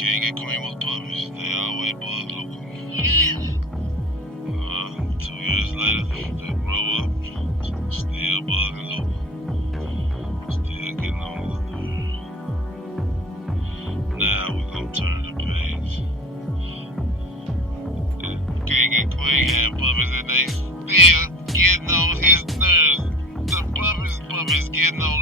King and Queen was puppies. They always bug local. Yeah. 2 years later, they grow up, still bugging local. Still getting on his nerves. Now we're gonna turn the page. King and Queen had puppies and they still getting on his nerves. The puppies getting on